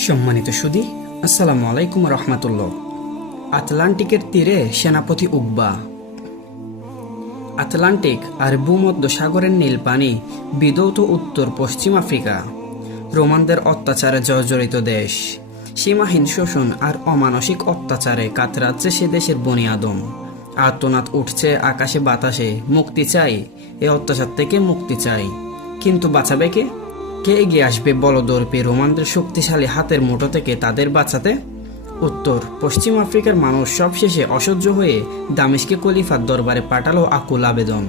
সম্মানিত সুদী, আসসালামু আলাইকুম রহমতুল্লাহ। আটলান্টিকের তীরে সেনাপতি উকবা। আটলান্টিক আর ভূমধ্য সাগরের নীল পানি বিদৌত উত্তর পশ্চিম আফ্রিকা। রোমানদের অত্যাচারে জর্জরিত দেশ। সীমাহীন শোষণ আর অমানসিক অত্যাচারে কাতরাচ্ছে সে দেশের বনি আদম। আর্তনাদ উঠছে আকাশে বাতাসে, মুক্তি চাই, এ অত্যাচার থেকে মুক্তি চাই। কিন্তু বাঁচাবে কে? কে এগিয়ে আসবে বলদর্পে রোমানদের শক্তিশালী হাতের মুঠো থেকে তাদের বাঁচাতে? উত্তর, পশ্চিম আফ্রিকার মানুষ সবশেষে অসহ্য হয়ে দামেশকে কলিফার দরবারে পাঠালো আকুল আবেদন।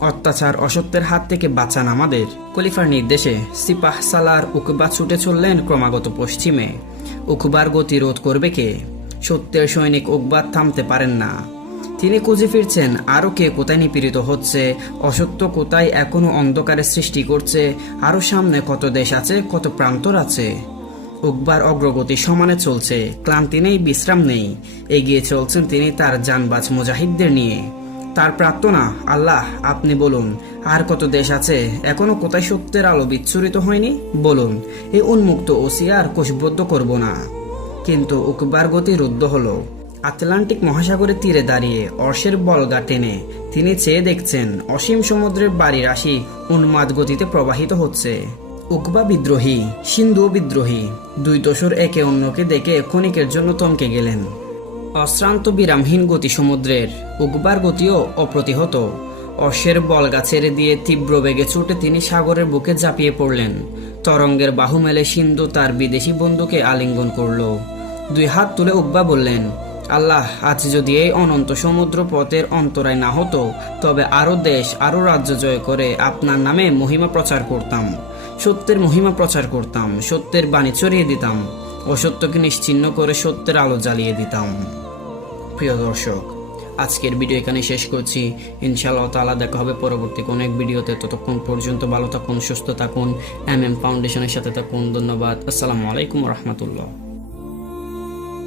অত্যাচার অসত্যের হাত থেকে বাঁচান আমাদের কলিফার নির্দেশে সিপাহ সালার উকবা ছুটে চললেন ক্রমাগত পশ্চিমে। উকবার গতি রোধ করবে কে? সত্যের সৈনিক উকবার থামতে পারেন না। তিনি খুঁজে ফিরছেন আরও কে কোথায় নিপীড়িত হচ্ছে, অসত্য কোথায় এখনও অন্ধকারের সৃষ্টি করছে আরও সামনে কত দেশ আছে, কত প্রান্তর আছে। উকবার অগ্রগতি সমানে চলছে, ক্লান্তি নেই, বিশ্রাম নেই। এগিয়ে চলছেন তিনি তার জানবাজ মুজাহিদদের নিয়ে। তার প্রার্থনা, আল্লাহ, আপনি বলুন, আর কত দেশ আছে, এখনও কোথায় সত্যের আলো বিচ্ছুরিত হয়নি? বলুন, এই উন্মুক্ত ওসিয়ার কোষবদ্ধ করব না। কিন্তু উকবার গতি রুদ্ধ হলো। আটলান্টিক মহাসাগরের তীরে দাঁড়িয়ে অর্শের বলগা টেনে তিনি চেয়ে দেখছেন অসীম সমুদ্রের বাড়ির রাশি উন্মাদ গতিতে প্রবাহিত হচ্ছে। উকবা বিদ্রোহী, সিন্ধু বিদ্রোহী, দুই দোসর একে অন্যকে দেখে ক্ষণিকের জন্য থমকে গেলেন। অশ্রান্ত বিরামহীন গতি সমুদ্রের, উকবার গতিও অপ্রতিহত। অশ্বের বলগা ছেড়ে দিয়ে তীব্র বেগে ছুটে তিনি সাগরের বুকে ঝাঁপিয়ে পড়লেন। তরঙ্গের বাহু মেলে সিন্ধু তার বিদেশি বন্ধুকে আলিঙ্গন করল। দুই হাত তুলে উকবা বললেন আল্লাহ, আজ যদি এই অনন্ত সমুদ্র পথের অন্তরায় না হতো, তবে আরও দেশ, আরও রাজ্য জয় করে আপনার নামে মহিমা প্রচার করতাম। সত্যের মহিমা প্রচার করতাম, সত্যের বাণী ছড়িয়ে দিতাম, অসত্যকে নিশ্চিহ্ন করে সত্যের আলো জ্বালিয়ে দিতাম। প্রিয় দর্শক, আজকের ভিডিও এখানে শেষ করছি। ইনশাআল্লাহ তাআলা দেখা হবে পরবর্তী কোনো এক ভিডিওতে। ততক্ষণ পর্যন্ত ভালো থাকুন, সুস্থ থাকুন এম এম ফাউন্ডেশনের সাথে থাকুন। ধন্যবাদ। আসসালামু আলাইকুম রহমতুল্লাহ।